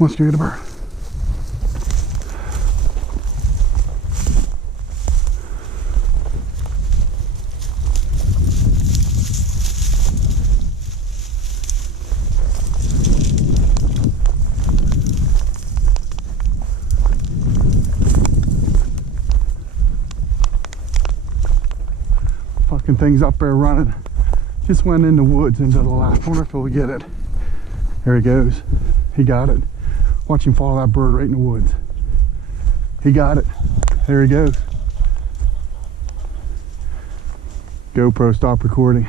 Let's go get a bird. Fucking thing's up there running. Just went in the woods into the left. Wonder if he'll get it. There he goes. He got it. Watch him follow that bird right in the woods. He got it. There he goes. GoPro, stop recording.